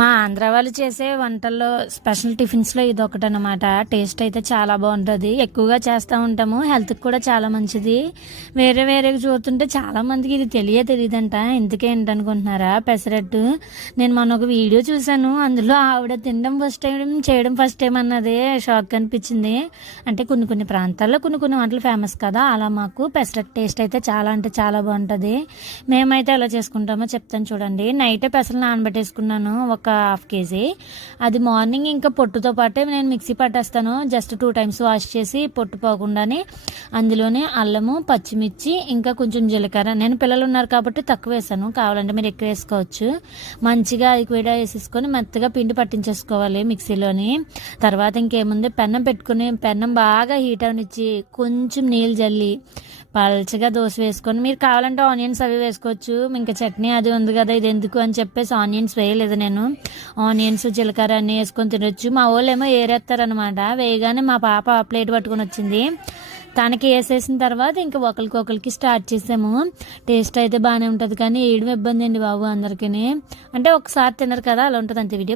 మా ఆంధ్ర వాళ్ళు చేసే వంటల్లో స్పెషల్ టిఫిన్స్లో ఇది ఒకటనమాట. టేస్ట్ అయితే చాలా బాగుంటుంది. ఎక్కువగా చేస్తూ ఉంటాము. హెల్త్కి కూడా చాలా మంచిది. వేరే వేరేగా చూస్తుంటే చాలామందికి ఇది తెలియదంట. ఇంతకే ఏంటనుకుంటున్నారా? పెసరట్టు. నేను మొన్న ఒక వీడియో చూశాను. అందులో ఆవిడ తినడం ఫస్ట్ టైం, చేయడం ఫస్ట్ టైం అన్నదే షాక్ అనిపించింది. అంటే కొన్ని ప్రాంతాల్లో కొన్ని వంటలు ఫేమస్ కదా, అలా మాకు పెసరట్టు టేస్ట్ అయితే చాలా అంటే చాలా బాగుంటుంది. మేమైతే ఎలా చేసుకుంటామో చెప్తాను చూడండి. నైటే పెసలు నానబెట్టేసుకున్నాను, ఒక హాఫ్ కేజీ. అది మార్నింగ్ ఇంకా పొట్టుతో పాటే నేను మిక్సీ పట్టేస్తాను. జస్ట్ 2 టైమ్స్ వాష్ చేసి పొట్టు పోకుండానే అందులోనే అల్లము, పచ్చిమిర్చి, ఇంకా కొంచెం జీలకర్ర. నేను పిల్లలు ఉన్నారు కాబట్టి తక్కువ వేసాను, కావాలంటే మీరు ఎక్కువ వేసుకోవచ్చు. మంచిగా అది కూడా వేసేసుకొని మెత్తగా పిండి పట్టించేసుకోవాలి మిక్సీలోని. తర్వాత ఇంకేముంది, పెన్నం పెట్టుకుని పెన్నం బాగా హీట్ అవనిచ్చి కొంచెం నీళ్ళు జల్లి పల్చగా దోశ వేసుకొని, మీరు కావాలంటే ఆనియన్స్ అవి వేసుకోవచ్చు. ఇంకా చట్నీ అది ఉంది కదా, ఇది ఎందుకు అని చెప్పేసి ఆనియన్స్ వేయలేదు నేను. ఆనియన్స్, జీలకర్ర అన్నీ వేసుకొని తినొచ్చు. మా వాళ్ళు ఏమో ఏరేస్తారనమాట. వేయగానే మా పాప ప్లేట్ పట్టుకొని వచ్చింది. తనకి వేసేసిన తర్వాత ఇంకా ఒకరికి స్టార్ట్ చేసాము. టేస్ట్ అయితే బాగానే ఉంటుంది, కానీ వేయడం ఇబ్బంది అండి బాబు అందరికీ. అంటే ఒకసారి తినరు కదా, అలా ఉంటుంది అంతే. వీడియో